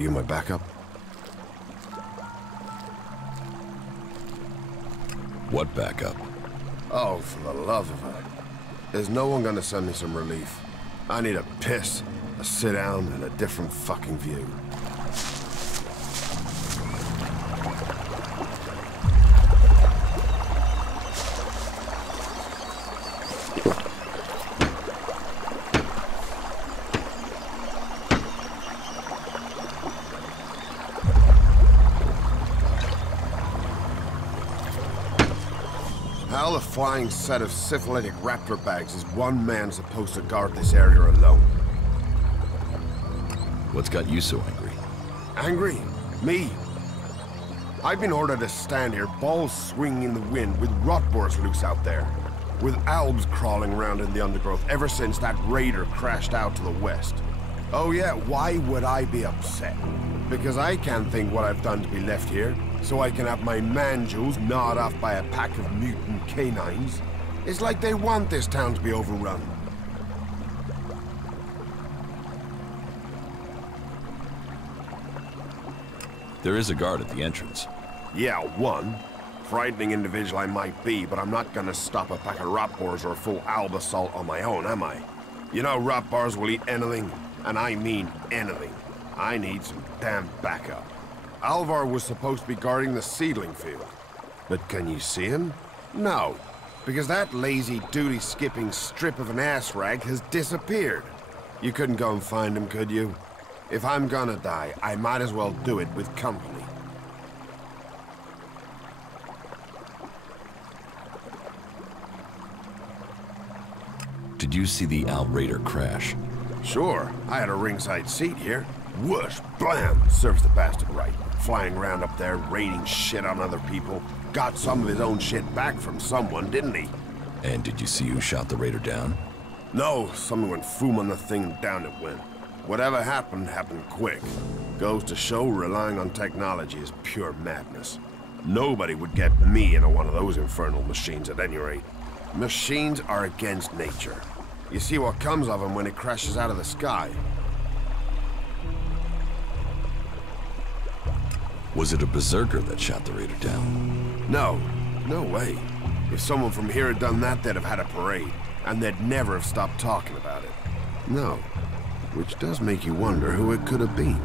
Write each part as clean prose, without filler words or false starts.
You my backup? What backup? Oh, for the love of her. There's no one gonna send me some relief. I need a piss, a sit down, and a different fucking view. How the flying set of syphilitic raptor bags is one man supposed to guard this area alone? What's got you so angry? Angry? Me? I've been ordered to stand here, balls swinging in the wind, with rotboars loose out there. With albs crawling around in the undergrowth ever since that raider crashed out to the west. Oh yeah, why would I be upset? Because I can't think what I've done to be left here, so I can have my man-jewels gnawed off by a pack of mutant canines. It's like they want this town to be overrun. There is a guard at the entrance. Yeah, one. Frightening individual I might be, but I'm not gonna stop a pack of rotboars or a full alb assault on my own, am I? You know rotboars will eat anything, and I mean anything. I need some damn backup. Alvar was supposed to be guarding the seedling field. But can you see him? No, because that lazy duty-skipping strip of an ass rag has disappeared. You couldn't go and find him, could you? If I'm gonna die, I might as well do it with company. Did you see the Al Raider crash? Sure, I had a ringside seat here. Whoosh, blam, serves the bastard right. Flying around up there, raiding shit on other people. Got some of his own shit back from someone, didn't he? And did you see who shot the Raider down? No, someone went foom on the thing and down it went. Whatever happened, happened quick. Goes to show relying on technology is pure madness. Nobody would get me into one of those infernal machines at any rate. Machines are against nature. You see what comes of them when it crashes out of the sky. Was it a berserker that shot the Raider down? No, no way. If someone from here had done that, they'd have had a parade, and they'd never have stopped talking about it. No, which does make you wonder who it could have been.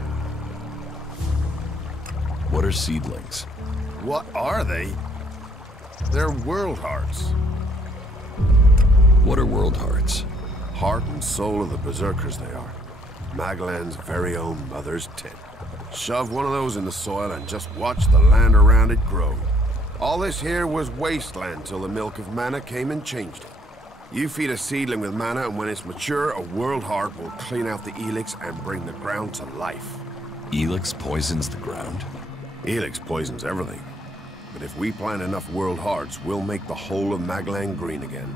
What are seedlings? What are they? They're world hearts. What are world hearts? Heart and soul of the berserkers they are. Maglan's very own mother's tit. Shove one of those in the soil and just watch the land around it grow. All this here was wasteland till the milk of mana came and changed it. You feed a seedling with mana, and when it's mature, a world heart will clean out the Elex and bring the ground to life. Elex poisons the ground? Elex poisons everything. But if we plant enough world hearts, we'll make the whole of Maglan green again.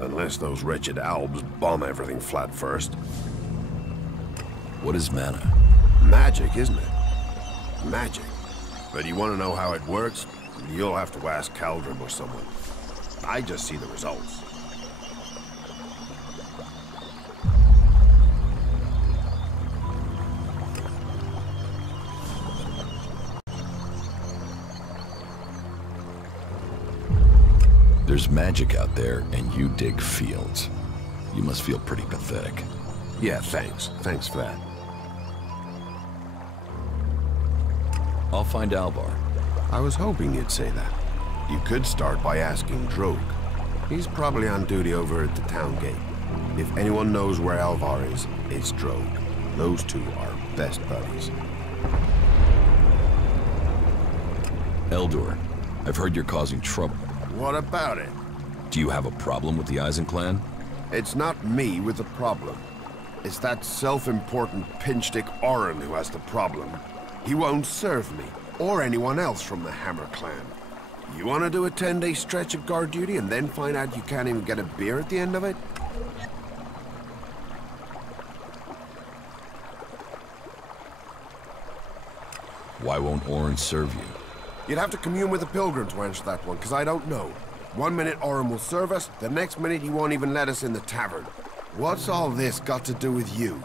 Unless those wretched albs bomb everything flat first. What is mana? Magic, isn't it? Magic. But you want to know how it works? You'll have to ask Caldrum or someone. I just see the results. There's magic out there, and you dig fields. You must feel pretty pathetic. Yeah, thanks. Thanks for that. I'll find Alvar. I was hoping you'd say that. You could start by asking Drogue. He's probably on duty over at the town gate. If anyone knows where Alvar is, it's Drogue. Those two are best buddies. Eldor, I've heard you're causing trouble. What about it? Do you have a problem with the Eisen clan? It's not me with the problem. It's that self-important pinchstick Orin who has the problem. He won't serve me, or anyone else from the Hammer clan. You want to do a 10-day stretch of guard duty and then find out you can't even get a beer at the end of it? Why won't Orin serve you? You'd have to commune with the Pilgrim to answer that one, because I don't know. One minute Orin will serve us, the next minute he won't even let us in the tavern. What's all this got to do with you?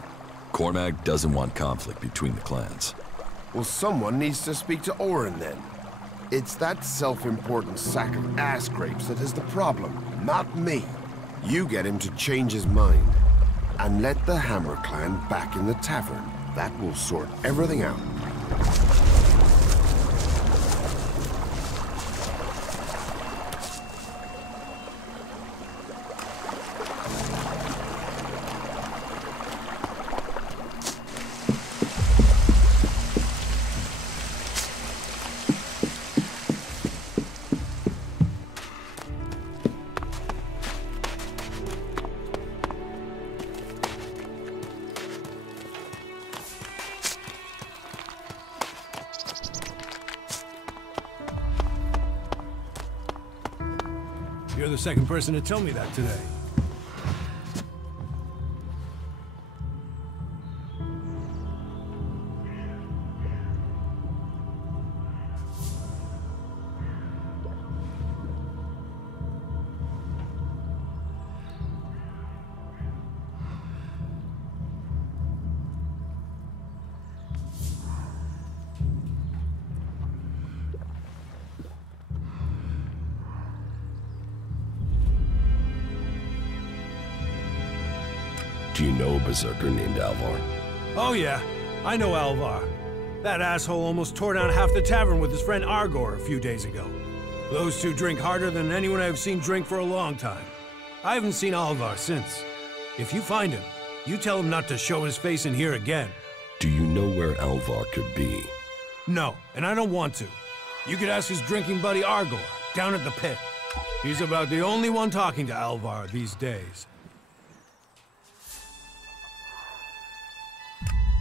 Cormac doesn't want conflict between the clans. Well, someone needs to speak to Orin then. It's that self-important sack of ass grapes that is the problem, not me. You get him to change his mind, and let the Hammer Clan back in the tavern. That will sort everything out. You're the second person to tell me that today. Do you know a berserker named Alvar? Oh yeah, I know Alvar. That asshole almost tore down half the tavern with his friend Argor a few days ago. Those two drink harder than anyone I've seen drink for a long time. I haven't seen Alvar since. If you find him, you tell him not to show his face in here again. Do you know where Alvar could be? No, and I don't want to. You could ask his drinking buddy Argor, down at the pit. He's about the only one talking to Alvar these days.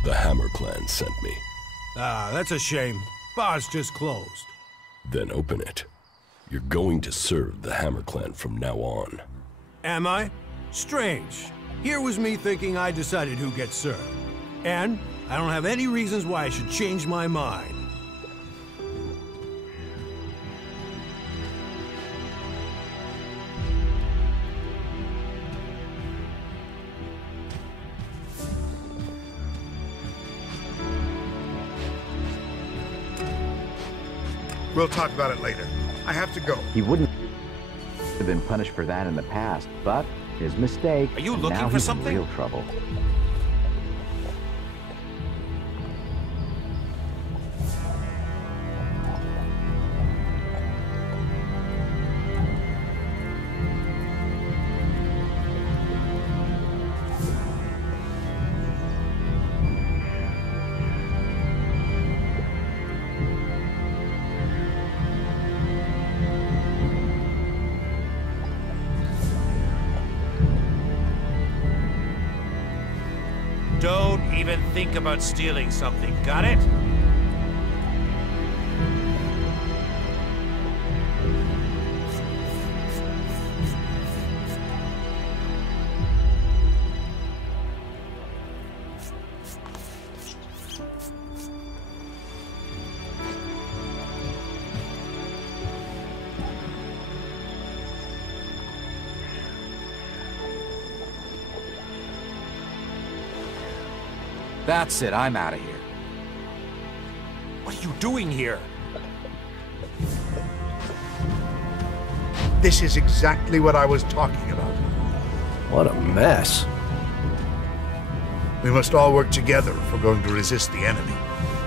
The Hammer Clan sent me. Ah, that's a shame. Bar's just closed. Then open it. You're going to serve the Hammer Clan from now on. Am I? Strange. Here was me thinking I decided who gets served. And I don't have any reasons why I should change my mind. We'll talk about it later. I have to go. He wouldn't have been punished for that in the past, but his mistake. Are you looking now for he's something? in real trouble. Don't even think about stealing something, got it? That's it, I'm out of here. What are you doing here? This is exactly what I was talking about. What a mess. We must all work together if we're going to resist the enemy.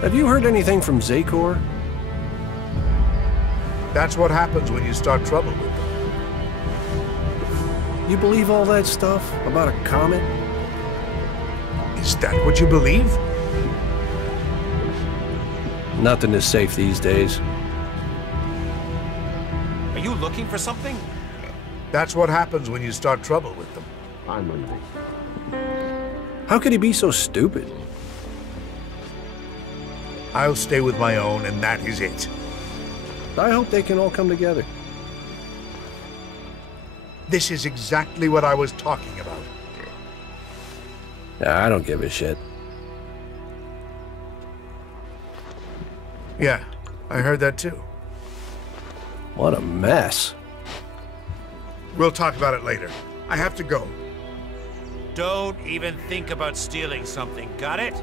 Have you heard anything from Zakor? That's what happens when you start trouble with them. You believe all that stuff about a comet? Is that what you believe? Nothing is safe these days. Are you looking for something? That's what happens when you start trouble with them. I'm leaving. How could he be so stupid? I'll stay with my own, and that is it. I hope they can all come together. This is exactly what I was talking about. Nah, I don't give a shit. Yeah, I heard that too. What a mess. We'll talk about it later. I have to go. Don't even think about stealing something, got it?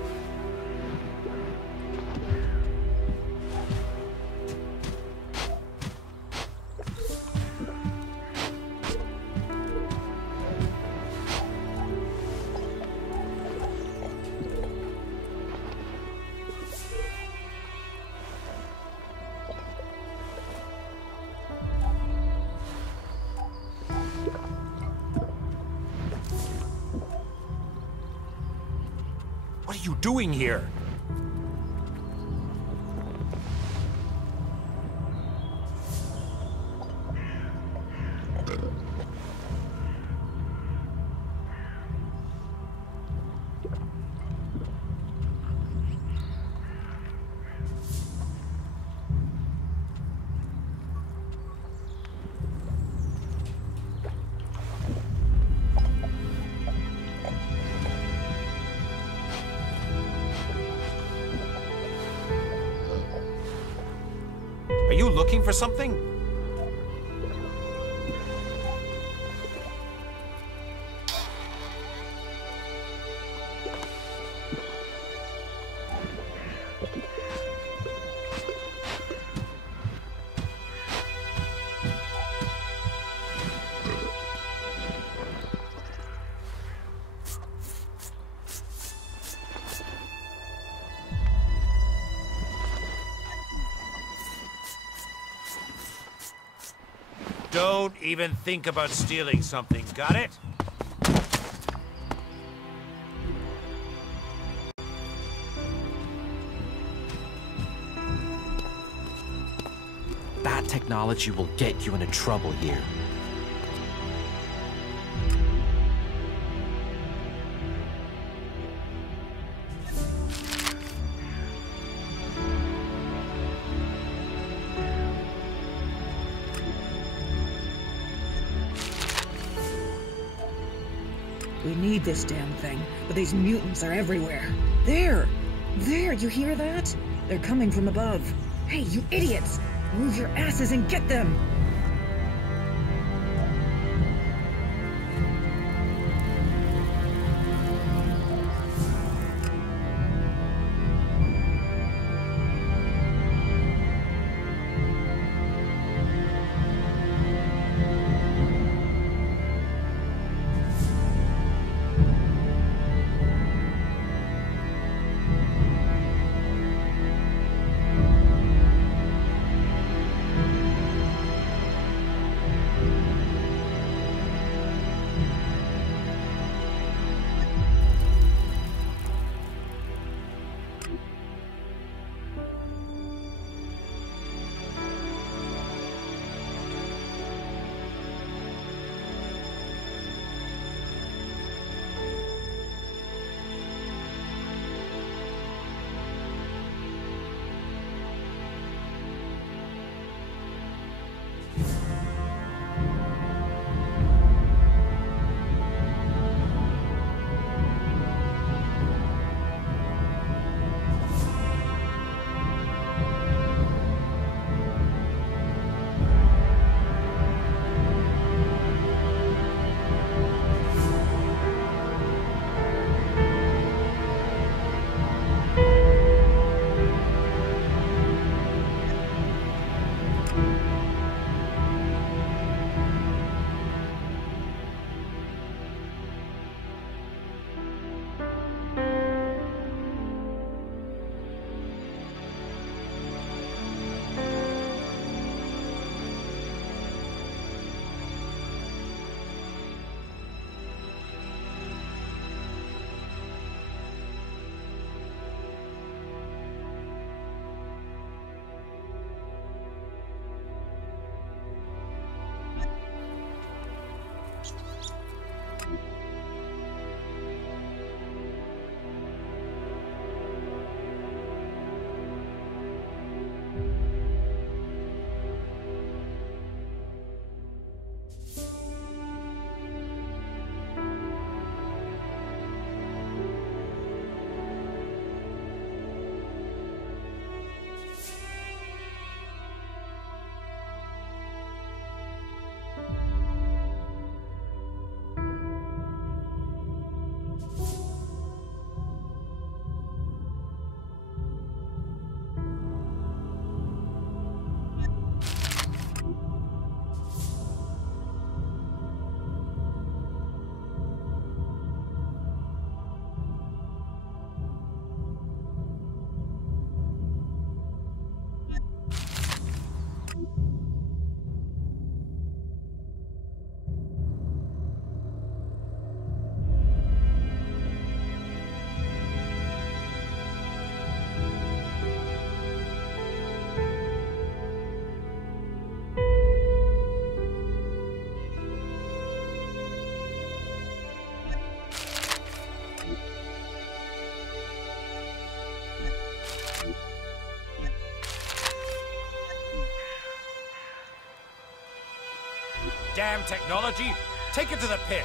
What are you doing here? Are you looking for something? Don't even think about stealing something, got it? That technology will get you into trouble here. We need this damn thing, but these mutants are everywhere. There! There, you hear that? They're coming from above. Hey, you idiots! Move your asses and get them! damn technology? Take it to the pit.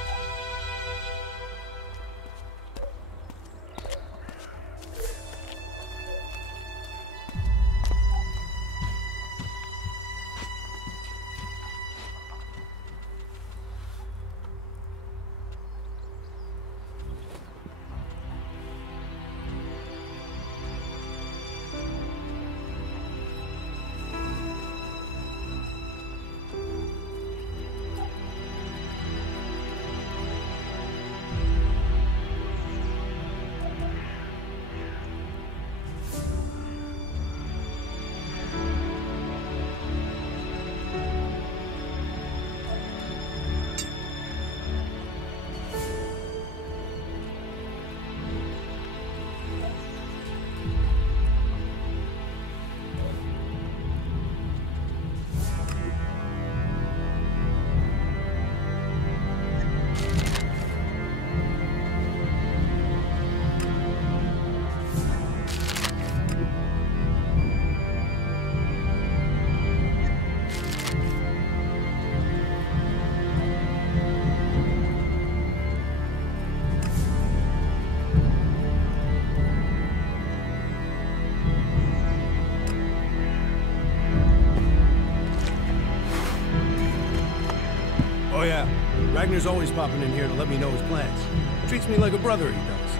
Oh yeah, Ragnar's always popping in here to let me know his plans. Treats me like a brother, he does.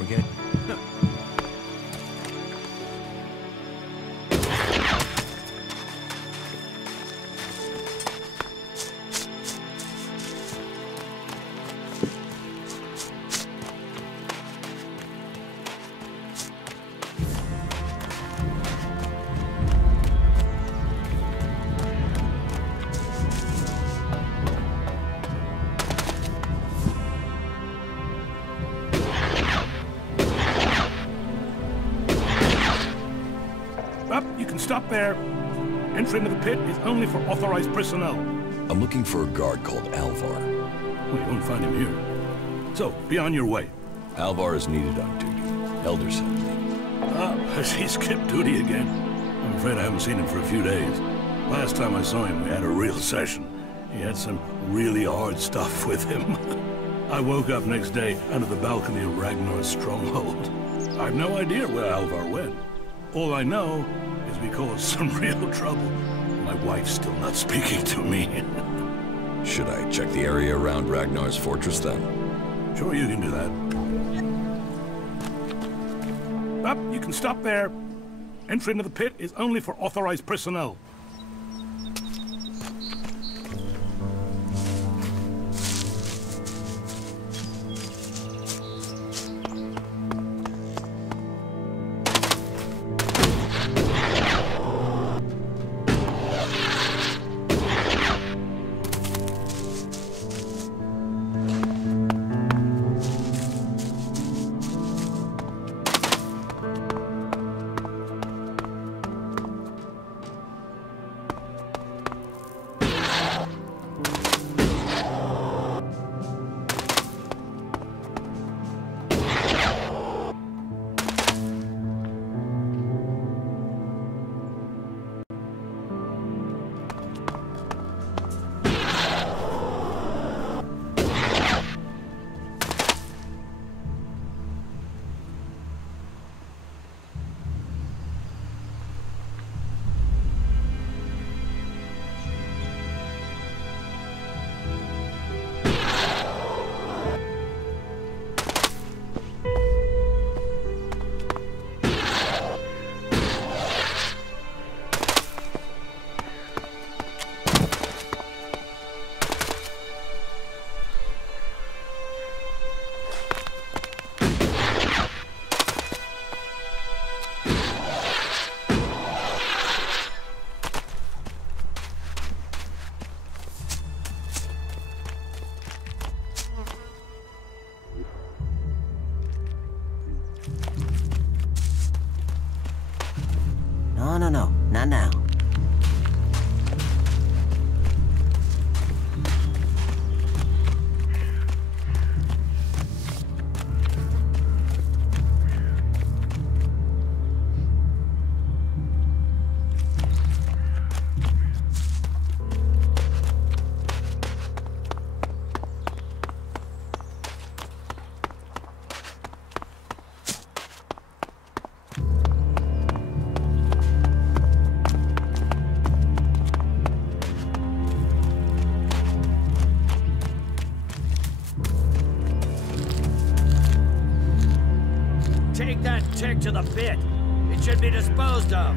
We're good. Stop there. Entry into the pit is only for authorized personnel. I'm looking for a guard called Alvar. Well, you won't find him here. So, be on your way. Alvar is needed on duty. Elder sent me. Has he skipped duty again? I'm afraid I haven't seen him for a few days. Last time I saw him, we had a real session. He had some really hard stuff with him. I woke up next day under the balcony of Ragnar's stronghold. I've no idea where Alvar went. All I know is we caused some real trouble. My wife's still not speaking to me. Should I check the area around Ragnar's fortress then? Sure, you can do that. You can stop there. Entry into the pit is only for authorized personnel. No, not now. tick to the bit. It should be disposed of.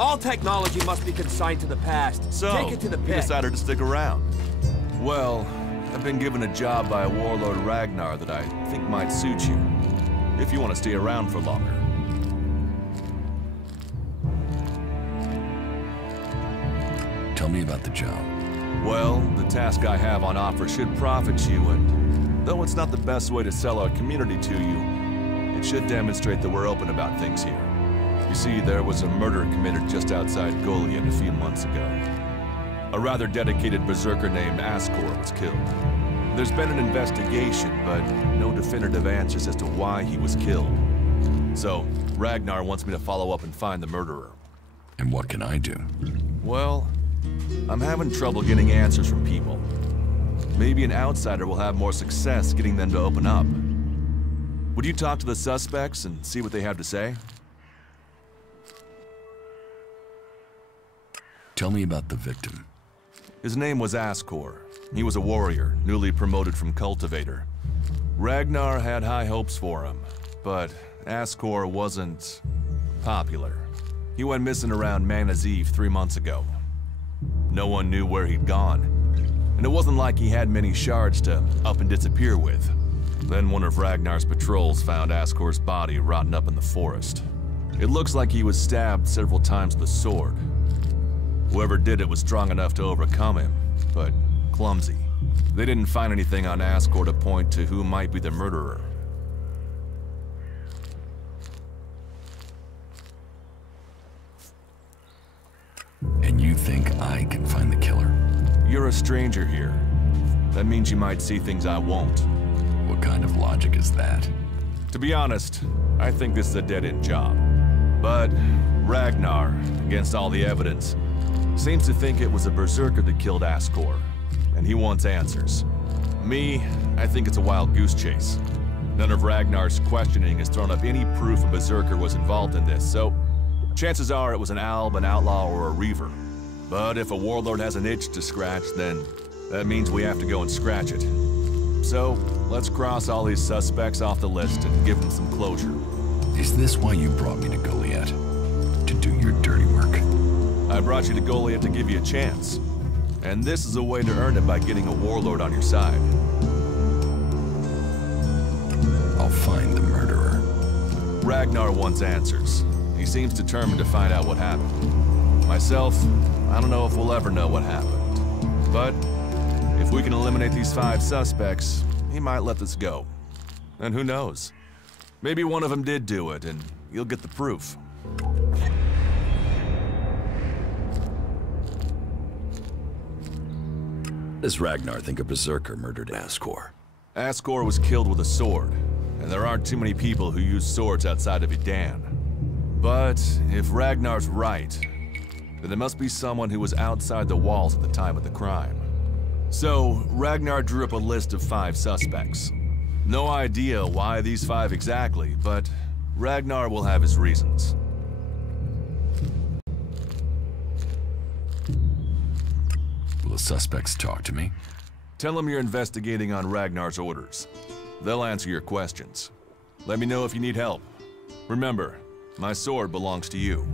All technology must be consigned to the past. So, take it to the pit. you decided to stick around. Well, I've been given a job by a warlord Ragnar that I think might suit you, if you want to stay around for longer. Tell me about the job. Well, the task I have on offer should profit you, and though it's not the best way to sell our community to you, it should demonstrate that we're open about things here. You see, there was a murder committed just outside Goliad a few months ago. A rather dedicated berserker named Ascor was killed. There's been an investigation, but no definitive answers as to why he was killed. So, Ragnar wants me to follow up and find the murderer. And what can I do? Well, I'm having trouble getting answers from people. Maybe an outsider will have more success getting them to open up. Would you talk to the suspects and see what they have to say? Tell me about the victim. His name was Ascor. He was a warrior, newly promoted from cultivator. Ragnar had high hopes for him, but Ascor wasn't popular. He went missing around Mana's Eve 3 months ago. No one knew where he'd gone, and it wasn't like he had many shards to up and disappear with. Then one of Ragnar's patrols found Ascor's body rotting up in the forest. It looks like he was stabbed several times with a sword. Whoever did it was strong enough to overcome him, but clumsy. They didn't find anything on Ascor to point to who might be the murderer. And you think I can find the killer? You're a stranger here. That means you might see things I won't. What kind of logic is that? To be honest, I think this is a dead-end job. But Ragnar, against all the evidence, seems to think it was a berserker that killed Ascor, and he wants answers. Me, I think it's a wild goose chase. None of Ragnar's questioning has thrown up any proof a berserker was involved in this, so Chances are it was an alb, an outlaw, or a reaver. But if a warlord has an itch to scratch, then that means we have to go and scratch it. So, let's cross all these suspects off the list and give them some closure. Is this why you brought me to Goliath? To do your dirty work? I brought you to Goliath to give you a chance. And this is a way to earn it by getting a warlord on your side. I'll find the murderer. Ragnar wants answers. He seems determined to find out what happened. Myself, I don't know if we'll ever know what happened. But if we can eliminate these 5 suspects, he might let this go. And who knows? Maybe one of them did do it, and you'll get the proof. Does Ragnar think a berserker murdered Ascor? Ascor was killed with a sword, and there aren't too many people who use swords outside of Idan. But if Ragnar's right, then it must be someone who was outside the walls at the time of the crime. So, Ragnar drew up a list of 5 suspects. No idea why these 5 exactly, but Ragnar will have his reasons. Will the suspects talk to me? Tell them you're investigating on Ragnar's orders. They'll answer your questions. Let me know if you need help. Remember, my sword belongs to you.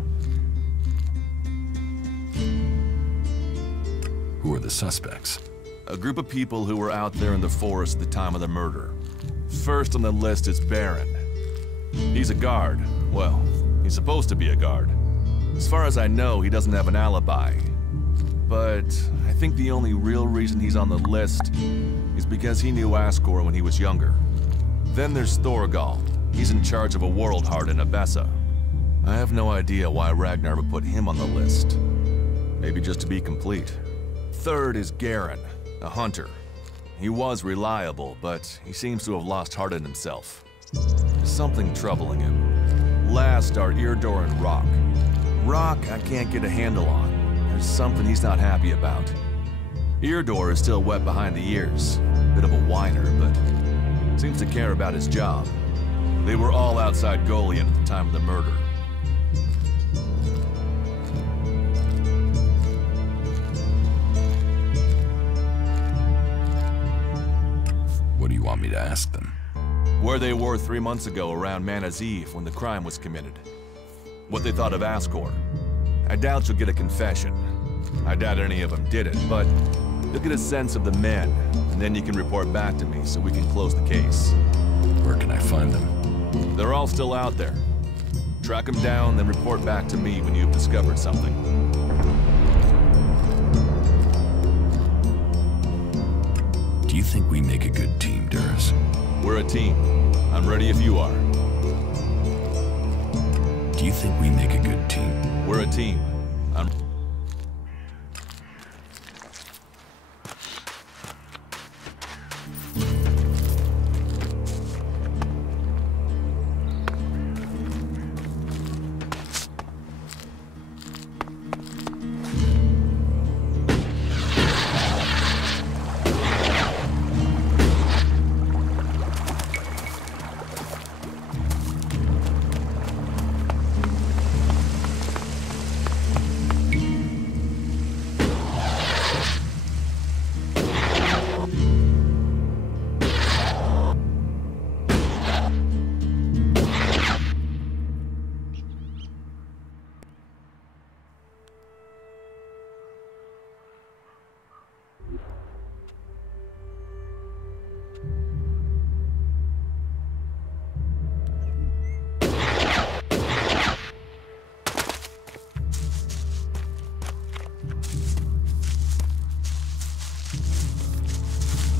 Who are the suspects? A group of people who were out there in the forest at the time of the murder. First on the list is Baron. He's a guard. Well, he's supposed to be a guard. As far as I know, he doesn't have an alibi. But I think the only real reason he's on the list is because he knew Ascor when he was younger. Then there's Thorgal. He's in charge of a world heart in Abessa. I have no idea why Ragnar would put him on the list. Maybe just to be complete. Third is Garen, a hunter. He was reliable, but he seems to have lost heart in himself. There's something troubling him. Last are Irdor and Rock. Rock I can't get a handle on. There's something he's not happy about. Irdor is still wet behind the ears. Bit of a whiner, but seems to care about his job. They were all outside Goliath at the time of the murder. What do you want me to ask them? Where they were 3 months ago around Mana's Eve when the crime was committed. What they thought of Ascor. I doubt you'll get a confession. I doubt any of them did it, but you'll get a sense of the men, and then you can report back to me so we can close the case. Where can I find them? They're all still out there. Track them down, then report back to me when you've discovered something. Do you think we make a good team, Duras? We're a team. I'm ready if you are. Do you think we make a good team? We're a team. I'm...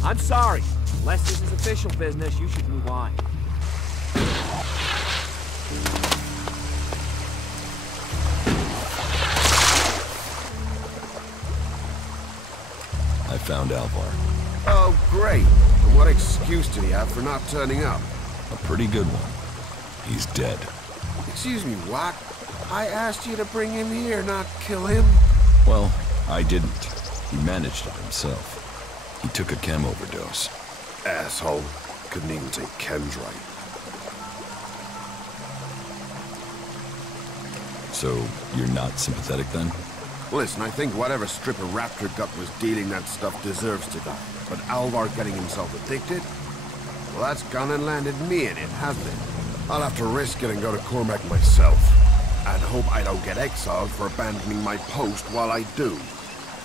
I'm sorry. Unless this is official business, you should move on. I found Alvar. Oh, great. And what excuse did he have for not turning up? A pretty good one. He's dead. Excuse me, what? I asked you to bring him here, not kill him. Well, I didn't. He managed it himself. He took a chem overdose. Asshole. Couldn't even take Chem's right. So, you're not sympathetic then? Listen, I think whatever stripper raptor gut was dealing that stuff deserves to die. But Alvar getting himself addicted? Well, that's gone and landed me in it, hasn't it? I'll have to risk it and go to Cormac myself. And hope I don't get exiled for abandoning my post while I do.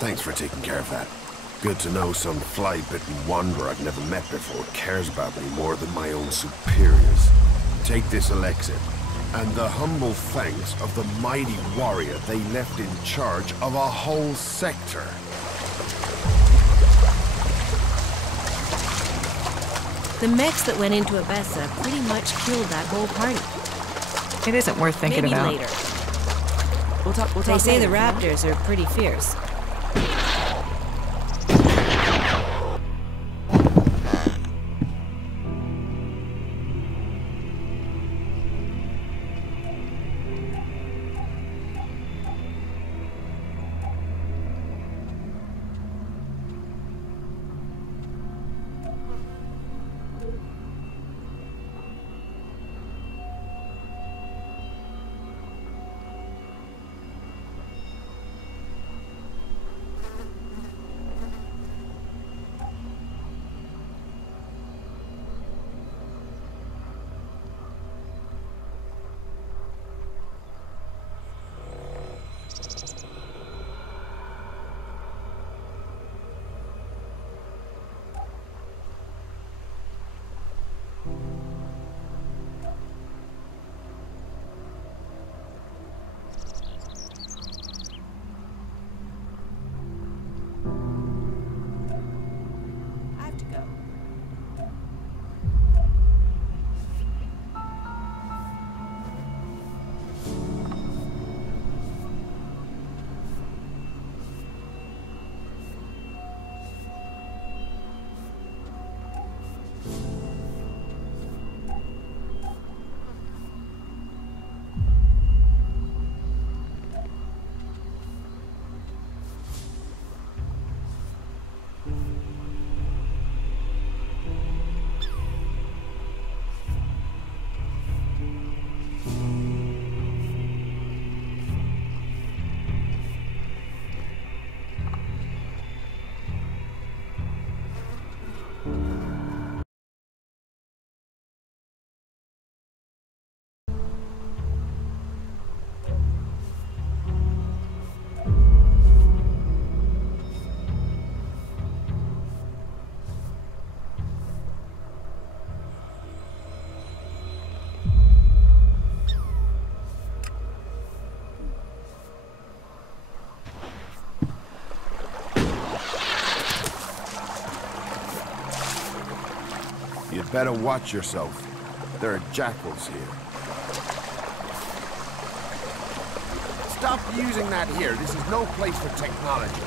Thanks for taking care of that. Good to know some fly-bitten wanderer I've never met before cares about me more than my own superiors. Take this Elex, and the humble thanks of the mighty warrior they left in charge of a whole sector. The mechs that went into Abessa pretty much killed that whole party. It isn't worth thinking Maybe about. Later. We'll talk They say later. the raptors are pretty fierce. You'd better watch yourself. There are jackals here. Stop using that here. This is no place for technology.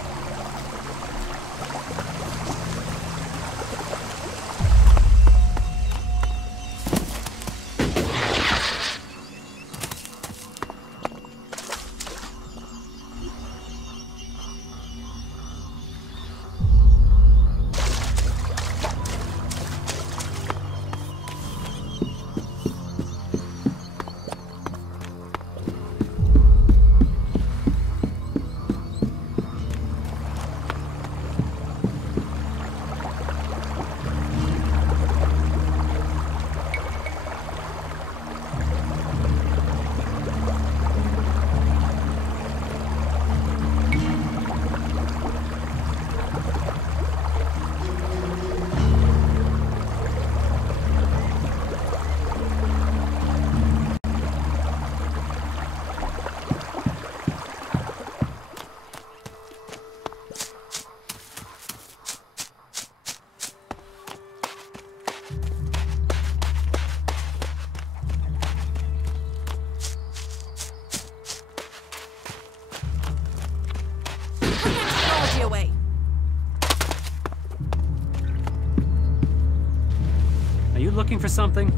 Looking for something?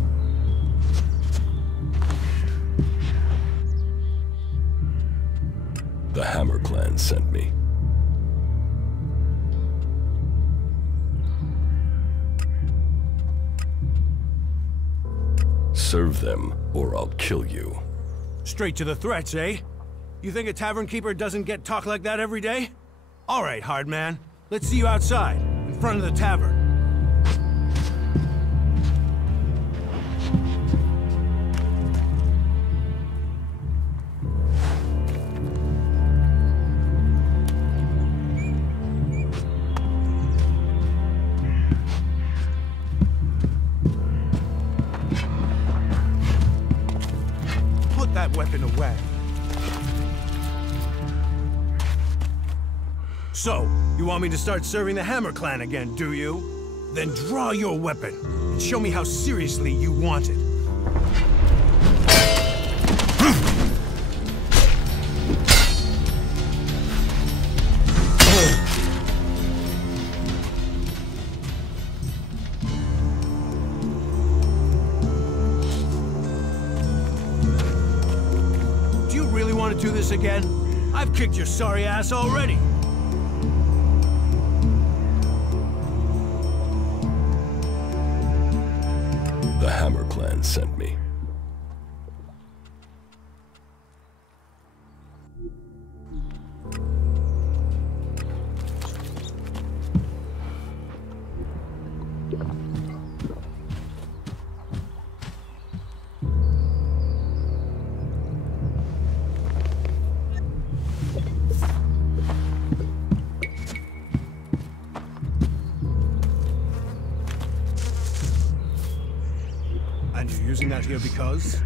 The Hammer Clan sent me. Serve them, or I'll kill you. Straight to the threats, eh? You think a tavern keeper doesn't get talk like that every day? All right, hard man. Let's see you outside, in front of the tavern. Put that weapon away. So, you want me to start serving the Hammer Clan again, do you? Then draw your weapon, and show me how seriously you want it. Do you really want to do this again? I've kicked your sorry ass already. The Hammer Clan sent me. And you're using that here because?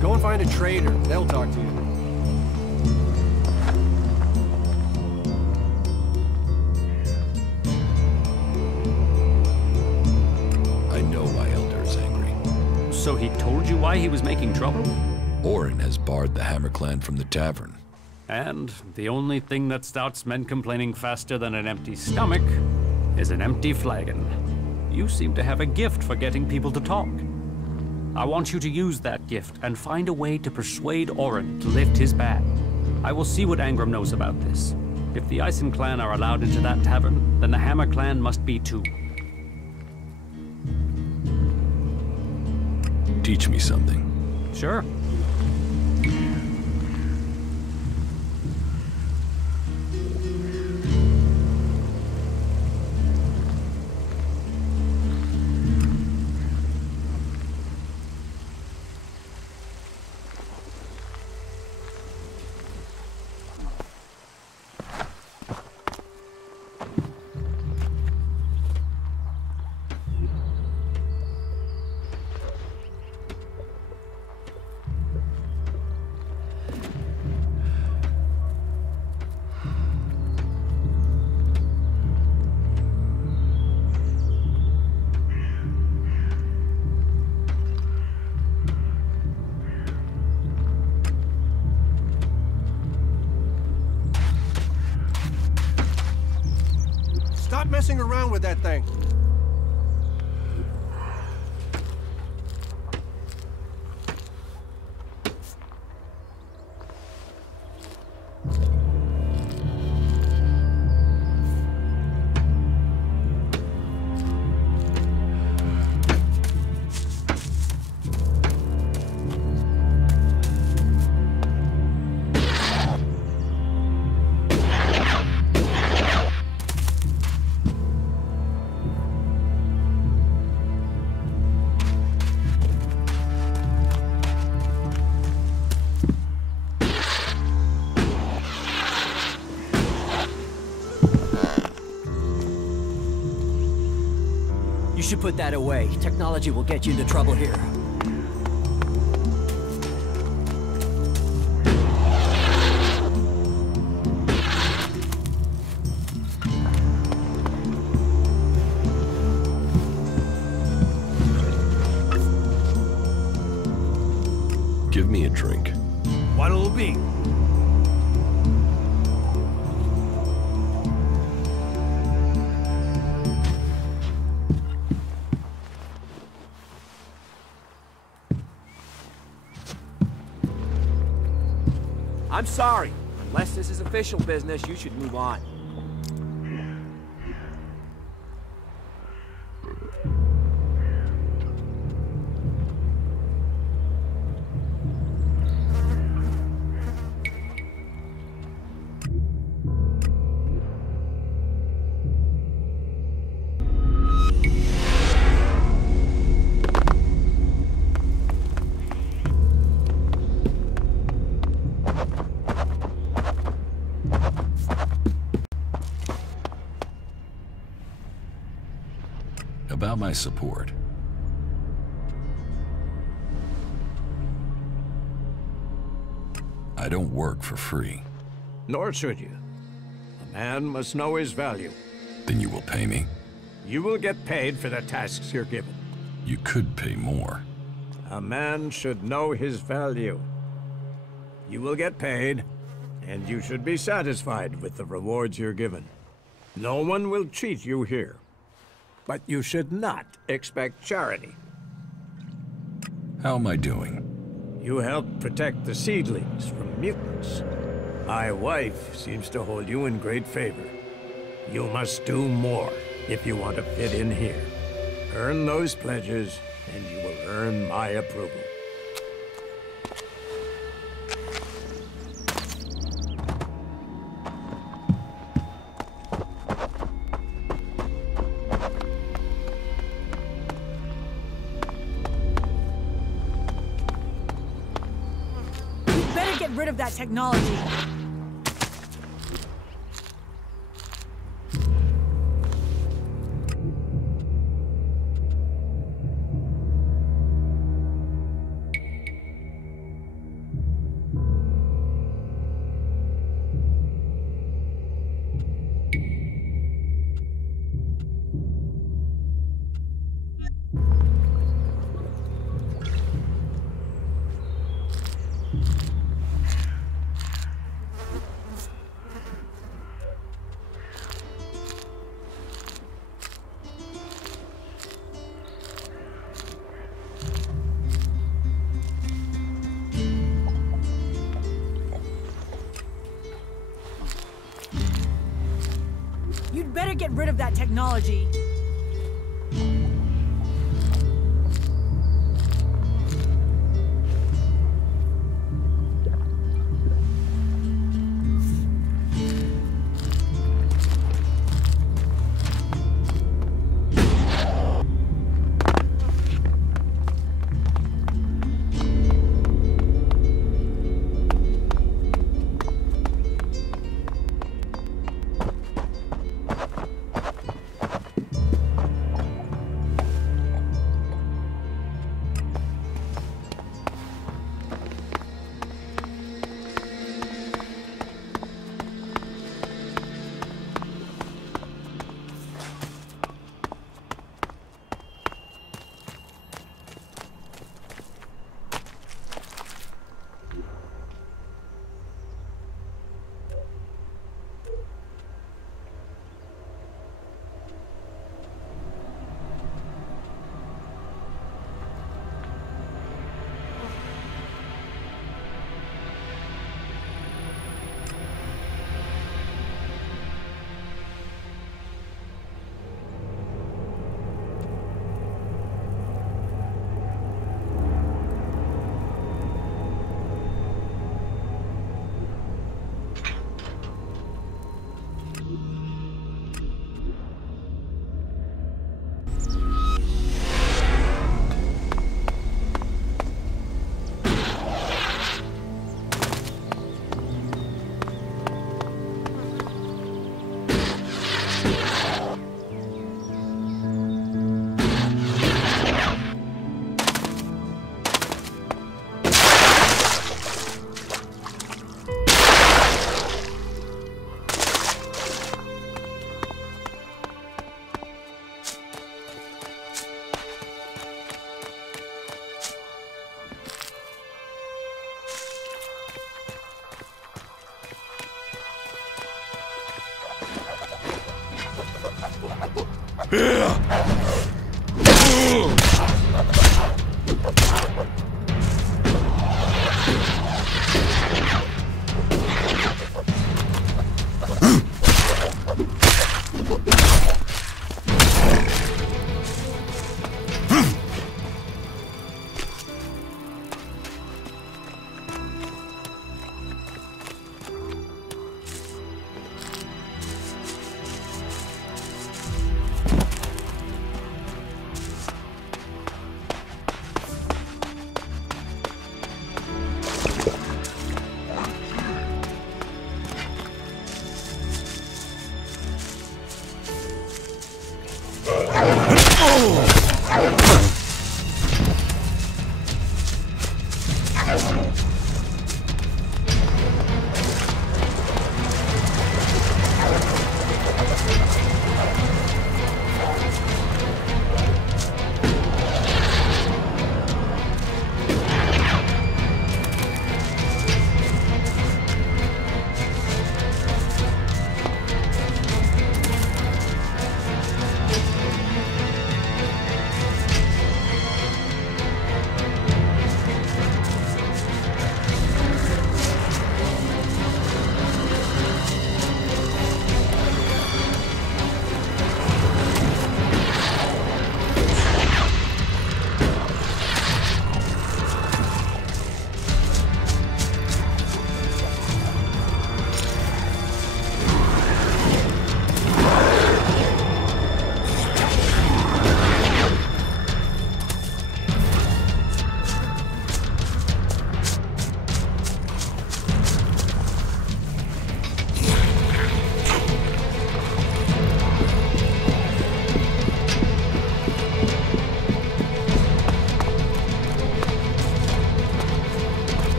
Go and find a trader. They'll talk to you. I know why Elder is angry. So he told you why he was making trouble? Orin has barred the Hammer Clan from the tavern. And the only thing that starts men complaining faster than an empty stomach is an empty flagon. You seem to have a gift for getting people to talk. I want you to use that gift and find a way to persuade Orin to lift his ban. I will see what Angram knows about this. If the Ison clan are allowed into that tavern, then the Hammer clan must be too. Teach me something. Sure. Stop messing around with that thing. You should put that away. Technology will get you into trouble here. Give me a drink. What'll it be? I'm sorry. Unless this is official business, you should move on. About my support. I don't work for free. Nor should you. A man must know his value. Then you will pay me? You will get paid for the tasks you're given. You could pay more. A man should know his value. You will get paid, and you should be satisfied with the rewards you're given. No one will cheat you here. But you should not expect charity. How am I doing? You help protect the seedlings from mutants. My wife seems to hold you in great favor. You must do more if you want to fit in here. Earn those pledges, and you will earn my approval. Get rid of that technology. You'd better get rid of that technology.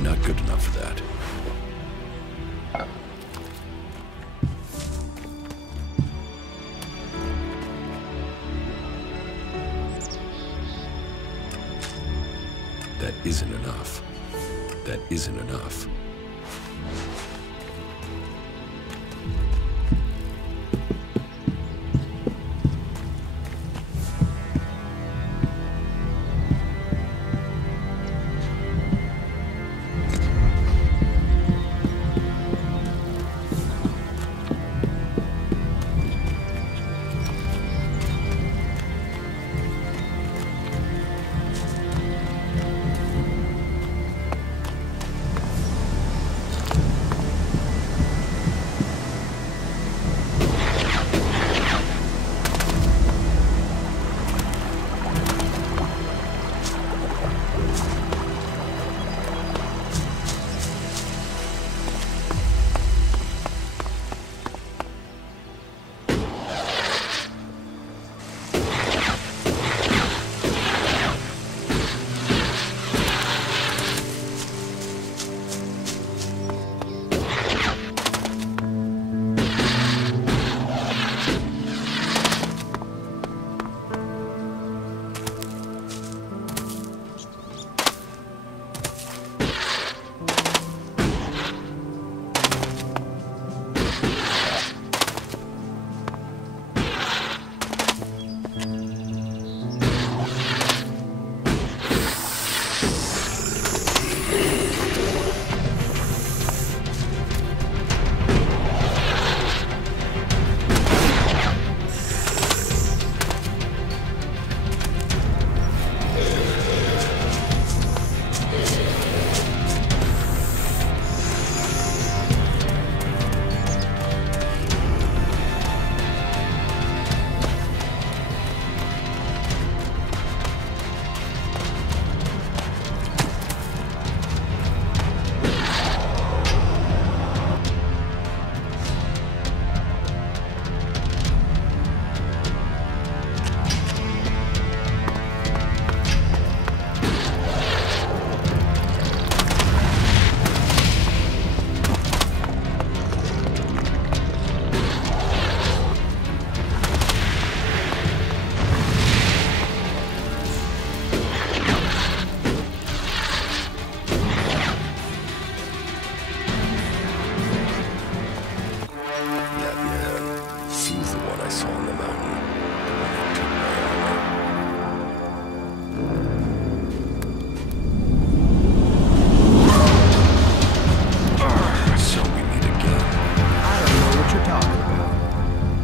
I'm not good enough for that. That isn't enough. That isn't enough.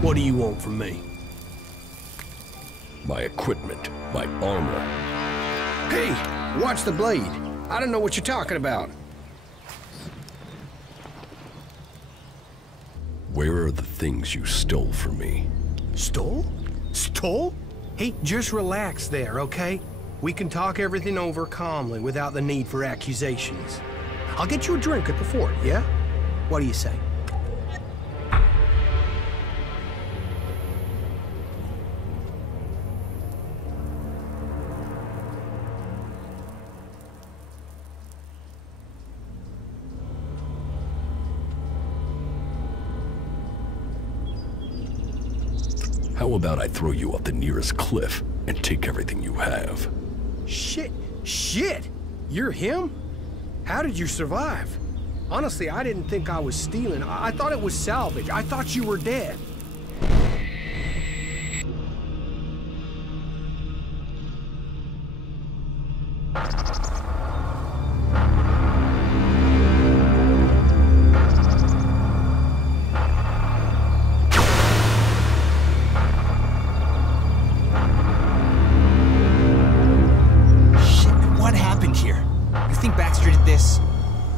What do you want from me? My equipment, my armor. Hey, watch the blade. I don't know what you're talking about. Where are the things you stole from me? Stole? Stole? Hey, just relax there, okay? We can talk everything over calmly without the need for accusations. I'll get you a drink at the fort, yeah? What do you say? How about I throw you off the nearest cliff and take everything you have? Shit! You're him? How did you survive? Honestly, I didn't think I was stealing. I thought it was salvage. I thought you were dead.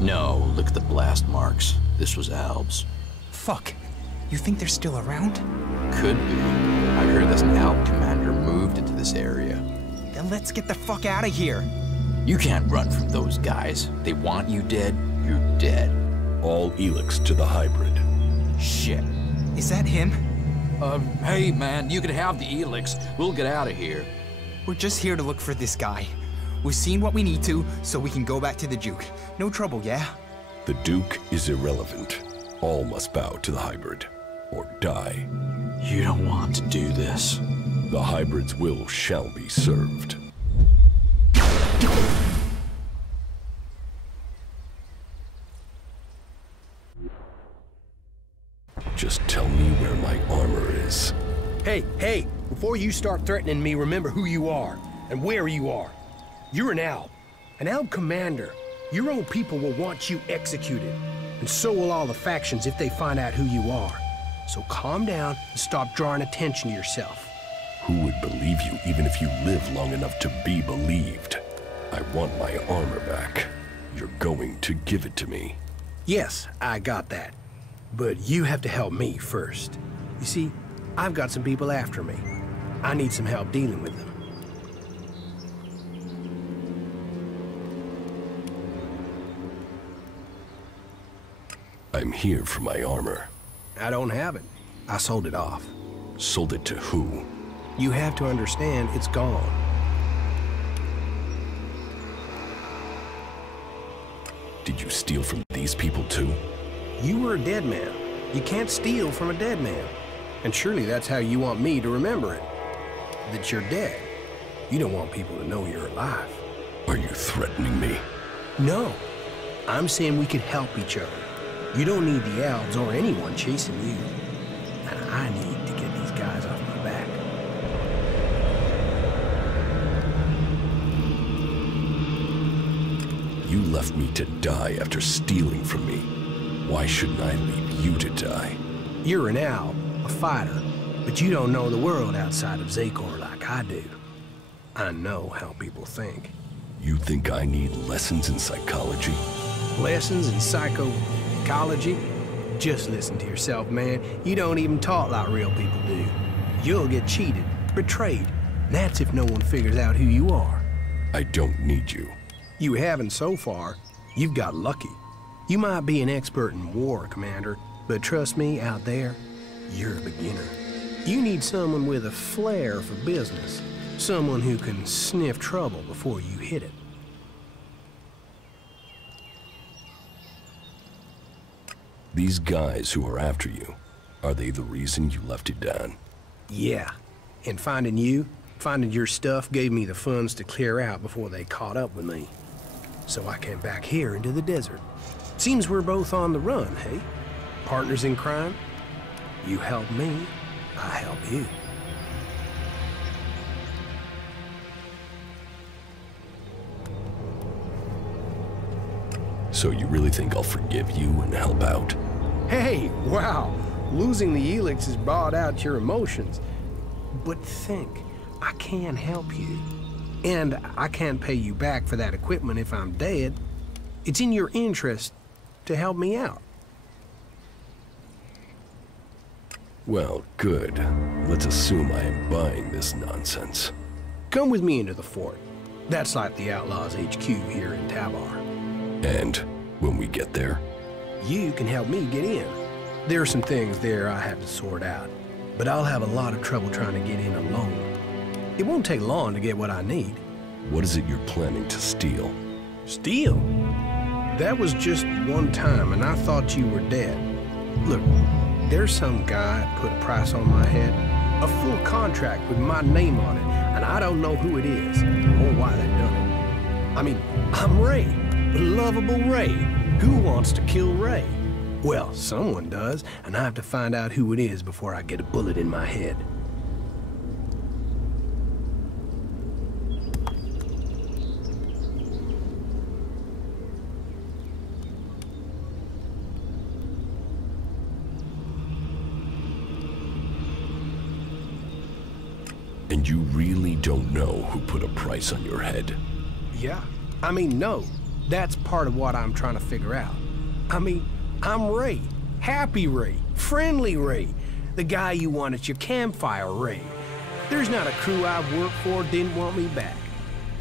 No, look at the blast marks. This was Alb's. Fuck. You think they're still around? Could be. I heard that an Alb commander moved into this area. Then let's get the fuck out of here. You can't run from those guys. They want you dead, you're dead. All Elex to the hybrid. Shit. Is that him? Hey man, you can have the Elex. We'll get out of here. We're just here to look for this guy. We've seen what we need to, so we can go back to the Duke. No trouble, yeah? The Duke is irrelevant. All must bow to the hybrid, or die. You don't want to do this. The hybrid's will shall be served. Just tell me where my armor is. Hey, before you start threatening me, remember who you are and where you are. You're an Alb commander. Your own people will want you executed, and so will all the factions if they find out who you are. So calm down and stop drawing attention to yourself. Who would believe you even if you live long enough to be believed? I want my armor back. You're going to give it to me. Yes, I got that. But you have to help me first. You see, I've got some people after me. I need some help dealing with them. I'm here for my armor. I don't have it. I sold it off. Sold it to who? You have to understand it's gone. Did you steal from these people too? You were a dead man. You can't steal from a dead man. And surely that's how you want me to remember it. That you're dead. You don't want people to know you're alive. Are you threatening me? No. I'm saying we could help each other. You don't need the Elves or anyone chasing you. And I need to get these guys off my back. You left me to die after stealing from me. Why shouldn't I leave you to die? You're an Owl, a fighter, but you don't know the world outside of Zakor like I do. I know how people think. You think I need lessons in psychology? Lessons in psychology? Just listen to yourself, man. You don't even talk like real people do. You'll get cheated, betrayed. And that's if no one figures out who you are. I don't need you. You haven't so far. You've got lucky. You might be an expert in war, Commander, but trust me, out there, you're a beginner. You need someone with a flair for business. Someone who can sniff trouble before you hit it. These guys who are after you, are they the reason you left it down? Yeah. And finding your stuff gave me the funds to clear out before they caught up with me. So I came back here into the desert. Seems we're both on the run, hey? Partners in crime? You help me, I help you. So you really think I'll forgive you and help out? Hey, wow. Losing the Elex has brought out your emotions. But think, I can help you. And I can't pay you back for that equipment if I'm dead. It's in your interest to help me out. Well, good. Let's assume I am buying this nonsense. Come with me into the fort. That's like the Outlaws HQ here in Tabar. And when we get there? You can help me get in. There are some things there I have to sort out, but I'll have a lot of trouble trying to get in alone. It won't take long to get what I need. What is it you're planning to steal? Steal? That was just one time, and I thought you were dead. Look, there's some guy put a price on my head, a full contract with my name on it, and I don't know who it is, or why they done it. I mean, I'm Ray. Lovable Ray. Who wants to kill Ray? Well, someone does, and I have to find out who it is before I get a bullet in my head. And you really don't know who put a price on your head? Yeah. I mean, no. That's part of what I'm trying to figure out. I mean, I'm Ray. Happy Ray. Friendly Ray. The guy you want at your campfire, Ray. There's not a crew I've worked for didn't want me back.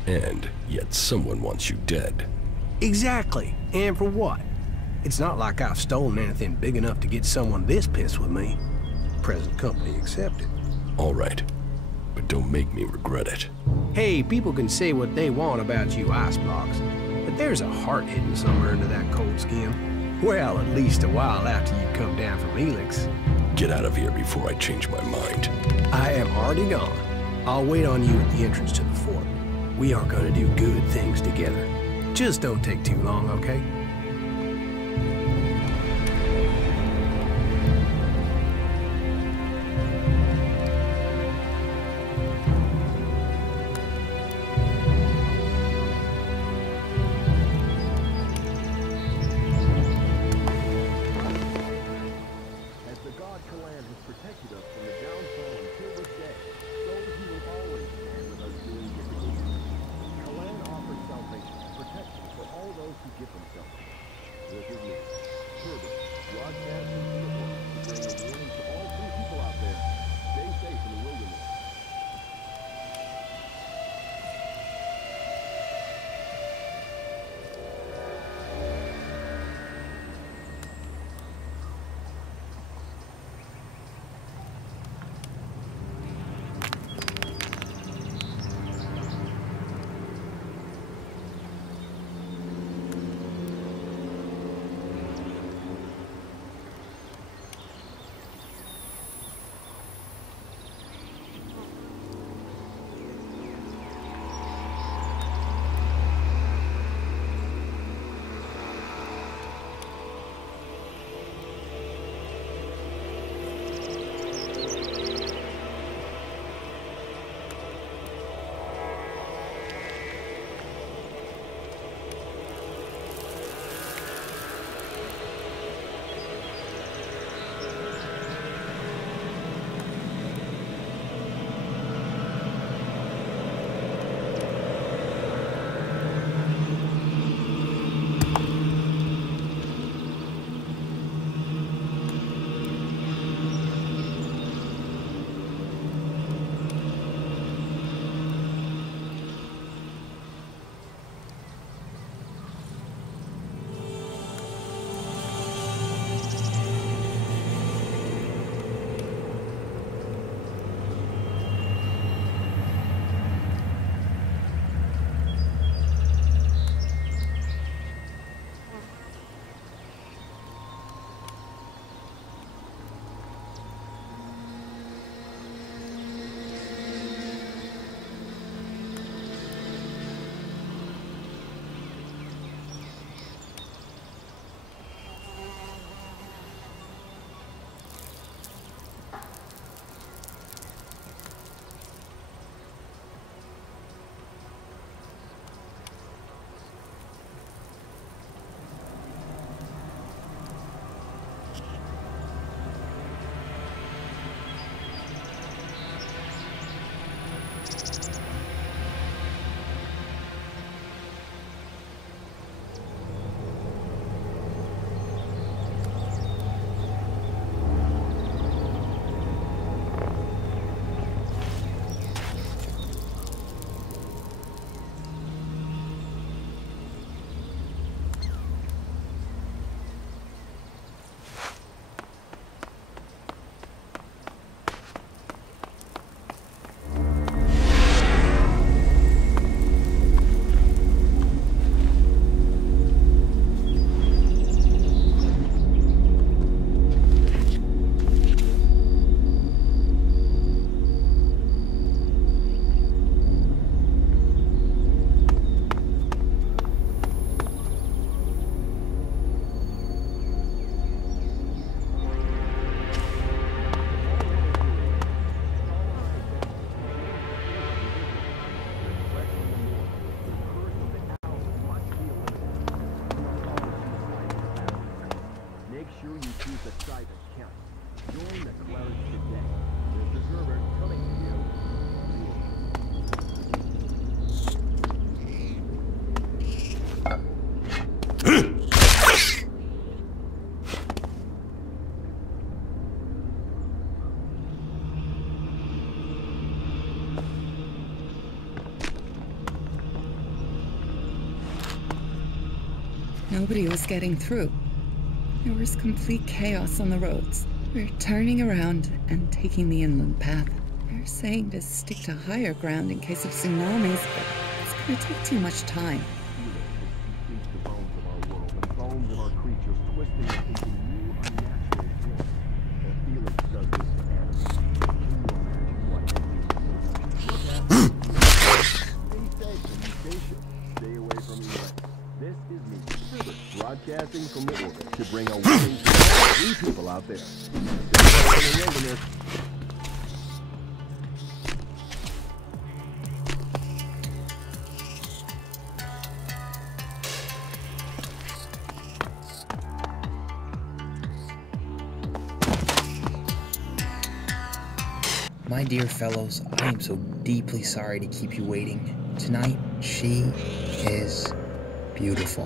And yet someone wants you dead. Exactly. And for what? It's not like I've stolen anything big enough to get someone this pissed with me. Present company accepted. All right. but don't make me regret it. Hey, people can say what they want about you icebox, but there's a heart hidden somewhere under that cold skin. Well, at least a while after you come down from Elex. Get out of here before I change my mind. I am already gone. I'll wait on you at the entrance to the fort. We are gonna do good things together. Just don't take too long, okay? Nobody was getting through. There was complete chaos on the roads. We're turning around and taking the inland path. They're saying to stick to higher ground in case of tsunamis, but it's gonna take too much time. Broadcasting from the orbit to bring a warning to all you people out there. My dear fellows, I am so deeply sorry to keep you waiting. Tonight, she is beautiful.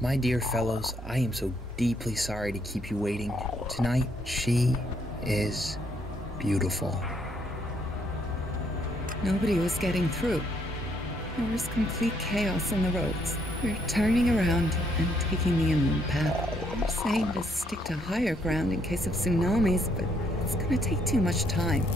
My dear fellows, I am so deeply sorry to keep you waiting. Tonight, she is beautiful. Nobody was getting through. There was complete chaos on the roads. We're turning around and taking the inland path. They're saying to stick to higher ground in case of tsunamis, but it's gonna take too much time.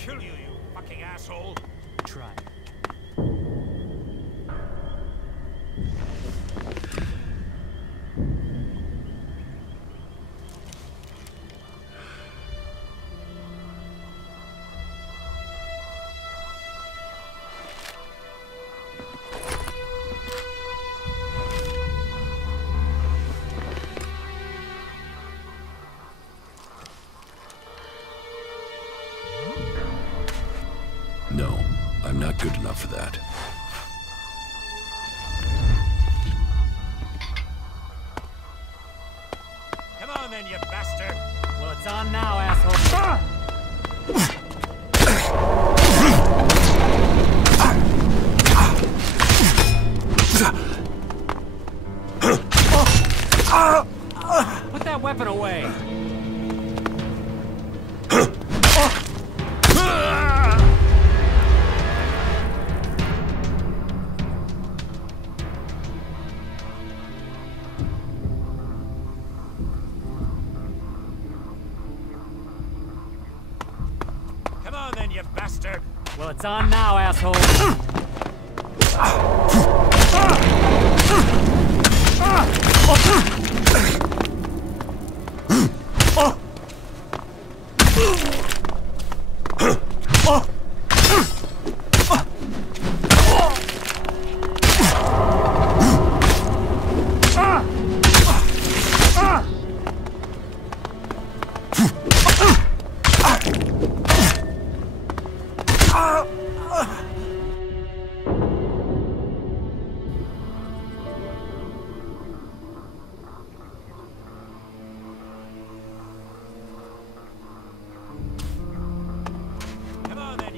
kill you, you fucking asshole. Try. No, I'm not good enough for that. Come on then, you bastard. Well, it's on now, asshole. Put that weapon away. Come on then, you bastard. Well, it's on now, asshole. Come on then,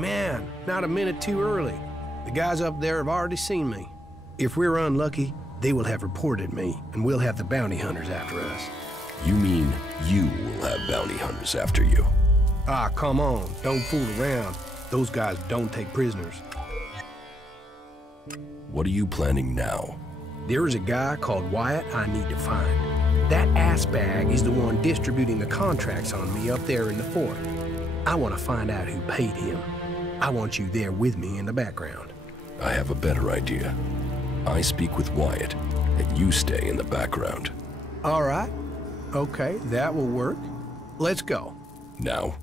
man, not a minute too early. The guys up there have already seen me. If we're unlucky, they will have reported me, and we'll have the bounty hunters after us. You mean you will have bounty hunters after you? Ah, come on. Don't fool around. Those guys don't take prisoners. What are you planning now? There is a guy called Wyatt I need to find. That assbag is the one distributing the contracts on me up there in the fort. I want to find out who paid him. I want you there with me in the background. I have a better idea. I speak with Wyatt, and you stay in the background. All right. Okay, that will work. Let's go. Now?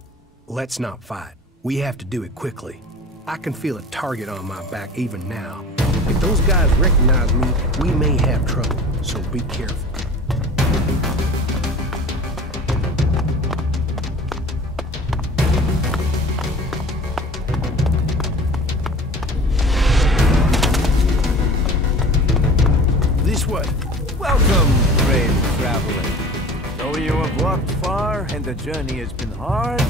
Let's not fight. We have to do it quickly. I can feel a target on my back even now. If those guys recognize me, we may have trouble, so be careful. This way. Welcome, brave traveler. Though you have walked far and the journey has been hard,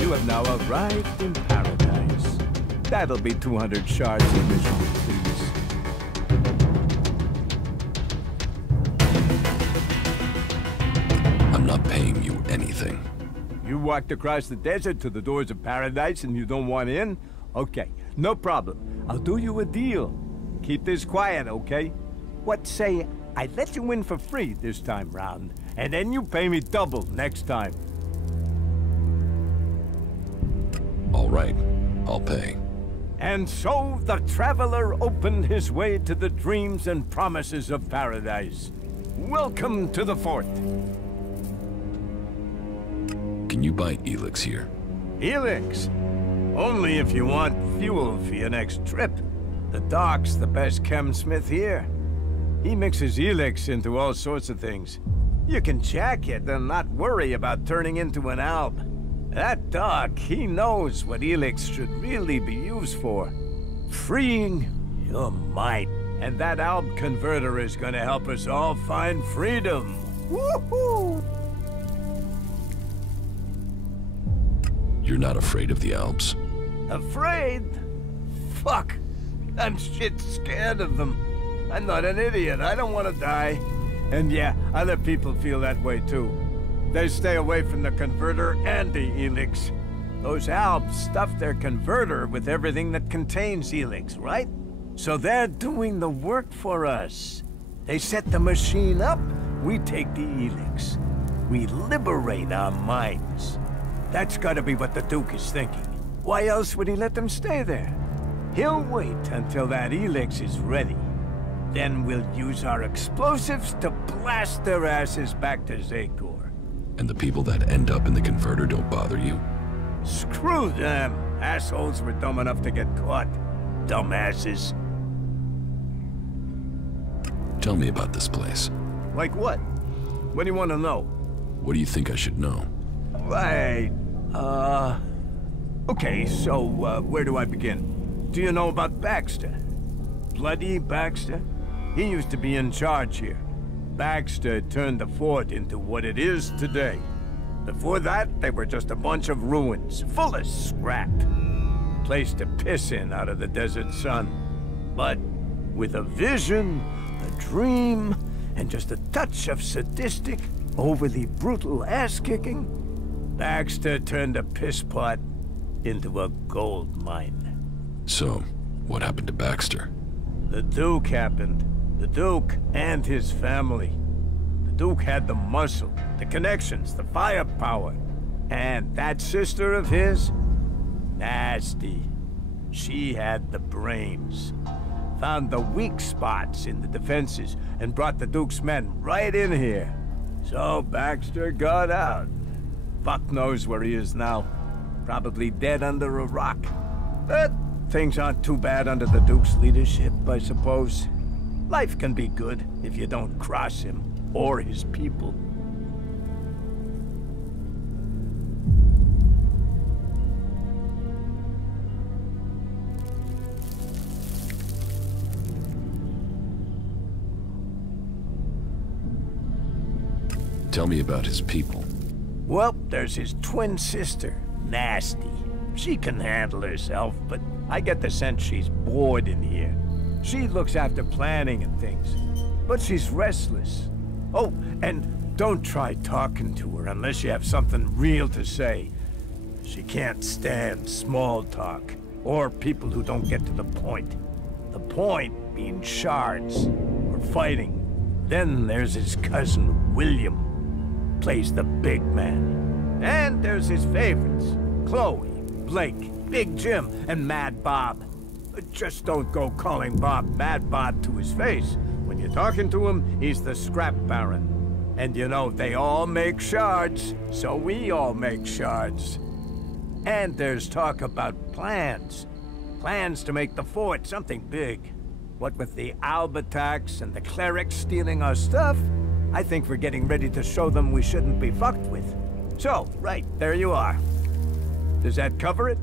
you have now arrived in paradise. That'll be 200 shards admission, please. I'm not paying you anything. You walked across the desert to the doors of paradise and you don't want in? Okay, no problem. I'll do you a deal. Keep this quiet, okay? What say I let you in for free this time round, and then you pay me double next time. All right, I'll pay. And so the traveler opened his way to the dreams and promises of paradise. Welcome to the fort. Can you buy Elex here? Elex? Only if you want fuel for your next trip. The Doc's the best chemsmith here. He mixes Elex into all sorts of things. You can jack it and not worry about turning into an alb. That Doc, he knows what Elex should really be used for. Freeing your mind. And that alb converter is gonna help us all find freedom. Woohoo! You're not afraid of the Alps? Afraid? Fuck. I'm shit scared of them. I'm not an idiot. I don't want to die. And yeah, other people feel that way too. They stay away from the converter and the Elex. Those Alps stuff their converter with everything that contains Elex, right? So they're doing the work for us. They set the machine up, we take the Elex. We liberate our minds. That's gotta be what the Duke is thinking. Why else would he let them stay there? He'll wait until that Elex is ready. Then we'll use our explosives to blast their asses back to Zakor. And the people that end up in the converter don't bother you? Screw them! Assholes were dumb enough to get caught. Dumbasses. Tell me about this place. Like what? What do you want to know? What do you think I should know? Right. Okay, so, where do I begin? Do you know about Baxter? Bloody Baxter? He used to be in charge here. Baxter turned the fort into what it is today. Before that, they were just a bunch of ruins, full of scrap. Place to piss in out of the desert sun. But with a vision, a dream, and just a touch of sadistic, overly brutal ass-kicking, Baxter turned a piss pot into a gold mine. So, what happened to Baxter? The Duke happened. The Duke and his family. The Duke had the muscle, the connections, the firepower. And that sister of his? Nasty. She had the brains. Found the weak spots in the defenses and brought the Duke's men right in here. So Baxter got out. Fuck knows where he is now. Probably dead under a rock. But things aren't too bad under the Duke's leadership, I suppose. Life can be good if you don't cross him or his people. Tell me about his people. Well, there's his twin sister, Nasty. She can handle herself, but I get the sense she's bored in here. She looks after planning and things, but she's restless. Oh, and don't try talking to her unless you have something real to say. She can't stand small talk, or people who don't get to the point. The point being shards, or fighting. Then there's his cousin, William. Plays the big man. And there's his favorites. Chloe, Blake, Big Jim, and Mad Bob. Just don't go calling Bob Mad Bob to his face. When you're talking to him, he's the scrap baron. And you know, they all make shards, so we all make shards. And there's talk about plans. Plans to make the fort something big. What with the Alb attacks and the clerics stealing our stuff, I think we're getting ready to show them we shouldn't be fucked with. So, right, there you are. Does that cover it?